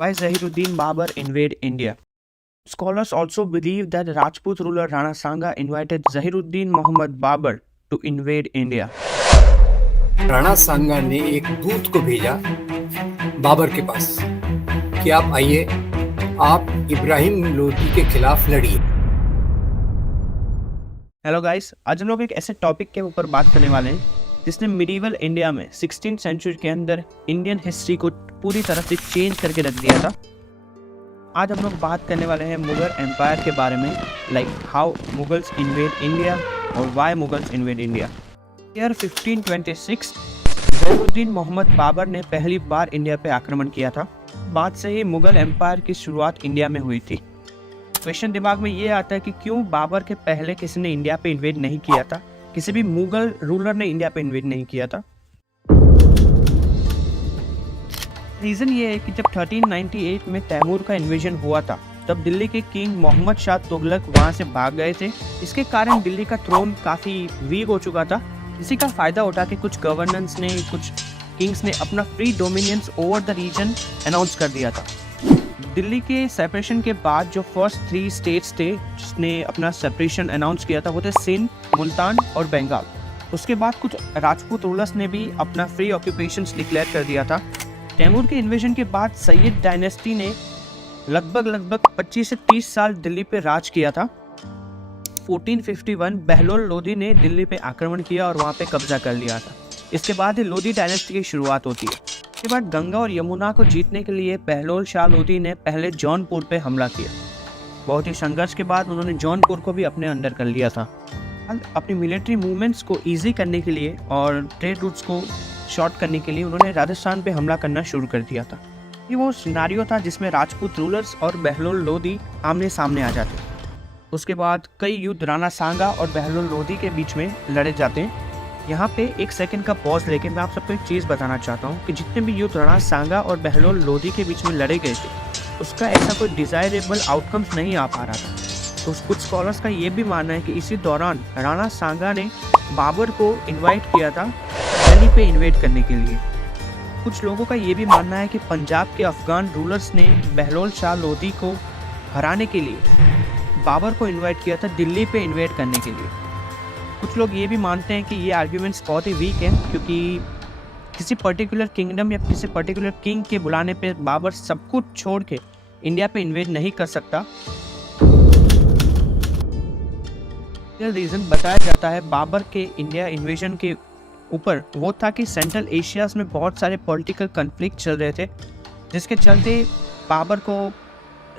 Why Zahiruddin Babur invade India? Scholars also believe that Rajput ruler Rana Sanga invited Zahiruddin Muhammad Babur to invade India. Rana सांगा ने एक दूत को भेजा बाबर के पास कि आप आइए, आप इब्राहिम लोदी के खिलाफ लड़िए। हेलो गाइस, आज हम लोग एक ऐसे टॉपिक के ऊपर बात करने वाले हैं जिसने मिडीवल इंडिया में 16th सेंचुरी के अंदर इंडियन हिस्ट्री को पूरी तरह से चेंज करके रख दिया था। आज हम लोग बात करने वाले हैं मुगल एम्पायर के बारे में, like how Mughals invade India और why Mughals invade India. Year 1526 Zahiruddin Mohammad Babur ने पहली बार इंडिया पे आक्रमण किया था। बाद से ही मुगल एम्पायर की शुरुआत इंडिया में हुई थी। क्वेश्चन दिमाग में ये आता है कि क्यों बाबर के पहले किसी ने इंडिया पे इन्वेड नहीं किया था, किसी भी मुगल रूलर ने इंडिया पे इन्वेड नहीं किया था। रीज़न ये है कि जब 1398 में तैमूर का इन्वेजन हुआ था तब दिल्ली के किंग मोहम्मद शाह तुगलक वहाँ से भाग गए थे। इसके कारण दिल्ली का थ्रोन काफ़ी वीक हो चुका था। इसी का फ़ायदा उठा के कुछ गवर्नेंस ने, कुछ किंग्स ने अपना free dominions over the region announce कर दिया था। दिल्ली के सेपरेशन के बाद जो फर्स्ट 3 स्टेट्स थे जिसने अपना सेपरेशन अनाउंस किया था वो थे सिंध, मुल्तान और बंगाल। उसके बाद कुछ राजपूत रूलर्स ने भी अपना फ्री ऑक्यूपेशंस डिक्लेयर कर दिया था। तैमूर के इन्वेजन के बाद सैयद डायनेस्टी ने लगभग 25 से 30 साल दिल्ली पे राज किया था। 1451 बहलोल लोदी ने दिल्ली पे आक्रमण किया और वहाँ पे कब्जा कर लिया था। इसके बाद ही लोदी डायनेस्टी की शुरुआत होती है। इसके बाद गंगा और यमुना को जीतने के लिए बहलोल शाह लोदी ने पहले जौनपुर पे हमला किया। बहुत ही संघर्ष के बाद उन्होंने जौनपुर को भी अपने अंडर कर लिया था। अपनी मिलिट्री मूवमेंट्स को ईजी करने के लिए और ट्रेड रूट्स को शॉर्ट करने के लिए उन्होंने राजस्थान पे हमला करना शुरू कर दिया था। ये वो सिनारियो था जिसमें राजपूत रूलर्स और बहलोल लोदी आमने सामने आ जाते। उसके बाद कई युद्ध राणा सांगा और बहलोल लोदी के बीच में लड़े जाते हैं। यहाँ पे एक सेकंड का पॉज लेके मैं आप सबको एक चीज़ बताना चाहता हूँ कि जितने भी युद्ध राणा सांगा और बहलोल लोदी के बीच में लड़े गए थे उसका ऐसा कोई डिज़ायरेबल आउटकम्स नहीं आ पा रहा था। तो कुछ स्कॉलर्स का ये भी मानना है कि इसी दौरान राणा सांगा ने बाबर को इन्वाइट किया था दिल्ली पे इन्वेड करने के लिए। कुछ लोगों का ये भी मानना है कि पंजाब के अफगान रूलर्स ने बहलोल शाह लोदी को हराने के लिए बाबर को इन्वाइट किया था दिल्ली पे इन्वेड करने के लिए। कुछ लोग ये भी मानते हैं कि ये आर्ग्यूमेंट्स बहुत ही वीक हैं क्योंकि किसी पर्टिकुलर किंगडम या किसी पर्टिकुलर किंग के बुलाने पे बाबर सब कुछ छोड़ के इंडिया पे इन्वेड नहीं कर सकता। रीज़न बताया जाता है बाबर के इंडिया इन्वेजन के ऊपर वो था कि सेंट्रल एशियाज़ में बहुत सारे पॉलिटिकल कन्फ्लिक्ट चल रहे थे जिसके चलते बाबर को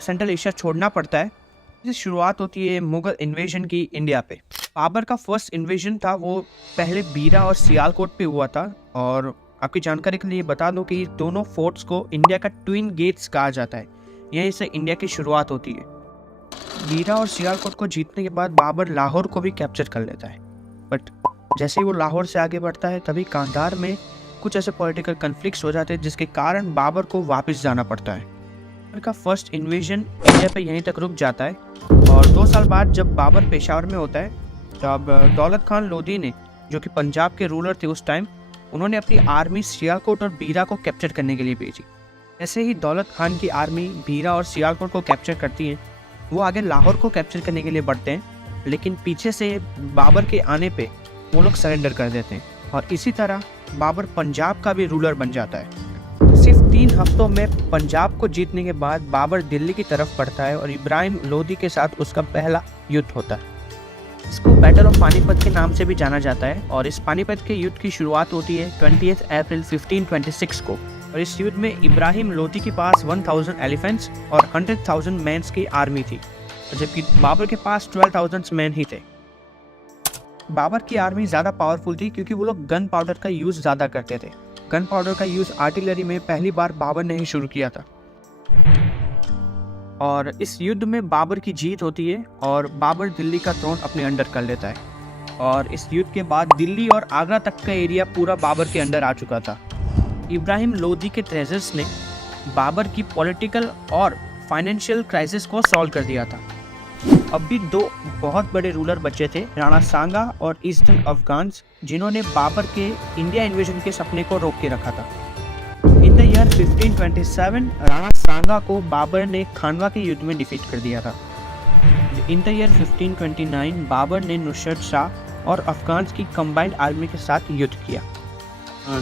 सेंट्रल एशिया छोड़ना पड़ता है। इसकी शुरुआत होती है मुगल इन्वेजन की इंडिया पे। बाबर का फर्स्ट इन्वेजन था वो पहले बीरा और सियालकोट पे हुआ था। और आपकी जानकारी के लिए बता दूं कि दोनों फोर्ट्स को इंडिया का ट्विन गेट्स कहा जाता है। यहीं से इंडिया की शुरुआत होती है। बीरा और सियालकोट को जीतने के बाद बाबर लाहौर को भी कैप्चर कर लेता है। बट जैसे ही वो लाहौर से आगे बढ़ता है तभी कांधार में कुछ ऐसे पॉलिटिकल कन्फ्लिक्ट्स हो जाते हैं जिसके कारण बाबर को वापस जाना पड़ता है। बाबर का फर्स्ट इन्वेजन इंडिया पे यहीं तक रुक जाता है। और 2 साल बाद जब बाबर पेशावर में होता है तब दौलत खान लोदी ने, जो कि पंजाब के रूलर थे उस टाइम, उन्होंने अपनी आर्मी सियालकोट और बीरा को कैप्चर करने के लिए भेजी। ऐसे ही दौलत खान की आर्मी बीरा और सियालकोट को कैप्चर करती है। वो आगे लाहौर को कैप्चर करने के लिए बढ़ते हैं, लेकिन पीछे से बाबर के आने पे वो लोग सरेंडर कर देते हैं और इसी तरह बाबर पंजाब का भी रूलर बन जाता है। सिर्फ 3 हफ्तों में पंजाब को जीतने के बाद बाबर दिल्ली की तरफ बढ़ता है और इब्राहिम लोदी के साथ उसका पहला युद्ध होता है। इसको बैटल ऑफ पानीपत के नाम से भी जाना जाता है और इस पानीपत के युद्ध की शुरुआत होती है 20 अप्रैल 1526 को। और इस युद्ध में इब्राहिम लोदी के पास 1000 एलिफेंट्स और 100,000 मैन्स की आर्मी थी, जबकि बाबर के पास 12,000 मैन ही थे। बाबर की आर्मी ज़्यादा पावरफुल थी क्योंकि वो लोग गन पाउडर का यूज़ ज़्यादा करते थे। गन पाउडर का यूज़ आर्टिलरी में पहली बार बाबर ने ही शुरू किया था। और इस युद्ध में बाबर की जीत होती है और बाबर दिल्ली का थ्रोन अपने अंडर कर लेता है। और इस युद्ध के बाद दिल्ली और आगरा तक का एरिया पूरा बाबर के अंडर आ चुका था। इब्राहिम लोदी के ट्रेजर्स ने बाबर की पॉलिटिकल और फाइनेंशियल क्राइसिस को सॉल्व कर दिया था। अब भी 2 बहुत बड़े रूलर बचे थे, राणा सांगा और ईस्टर्न अफगान्स, जिन्होंने बाबर के इंडिया इन्वेजन के सपने को रोक के रखा था। In the the year 1527 Rana Sanga को बाबर ने खानवा के युद्ध में डिफीट कर दिया था। इन द ईयर 1529 बाबर ने नुसरत शाह और अफगान की कंबाइंड आर्मी के साथ युद्ध किया,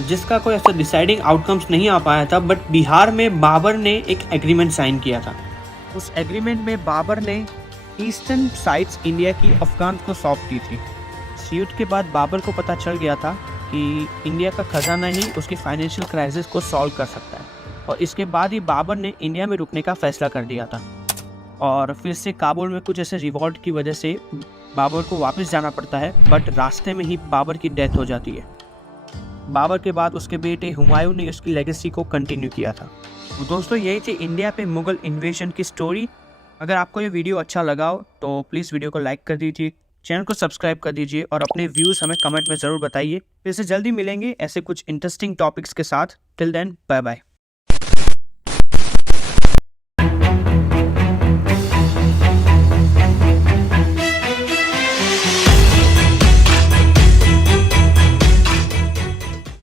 जिसका कोई ऐसा डिसाइडिंग आउटकम्स नहीं आ पाया था, बट बिहार में बाबर ने एक एग्रीमेंट साइन किया था। उस एग्रीमेंट में बाबर ने ईस्टर्न साइड्स इंडिया की अफगान को सौंप दी थी। इस युद्ध के बाद बाबर को पता चल गया था कि इंडिया का खजाना ही उसकी फाइनेंशियल क्राइसिस को सॉल्व कर सकता है, और इसके बाद ही बाबर ने इंडिया में रुकने का फैसला कर दिया था। और फिर से काबुल में कुछ ऐसे रिवॉल्ट की वजह से बाबर को वापस जाना पड़ता है, बट रास्ते में ही बाबर की डेथ हो जाती है। बाबर के बाद उसके बेटे हुमायूं ने उसकी लेगेसी को कंटिन्यू किया था। तो दोस्तों, यही थी इंडिया पे मुगल इन्वेजन की स्टोरी। अगर आपको ये वीडियो अच्छा लगा हो तो प्लीज़ वीडियो को लाइक कर दीजिए, चैनल को सब्सक्राइब कर दीजिए और अपने व्यूज़ हमें कमेंट में ज़रूर बताइए। फिर से जल्दी मिलेंगे ऐसे कुछ इंटरेस्टिंग टॉपिक्स के साथ। Till then, bye bye.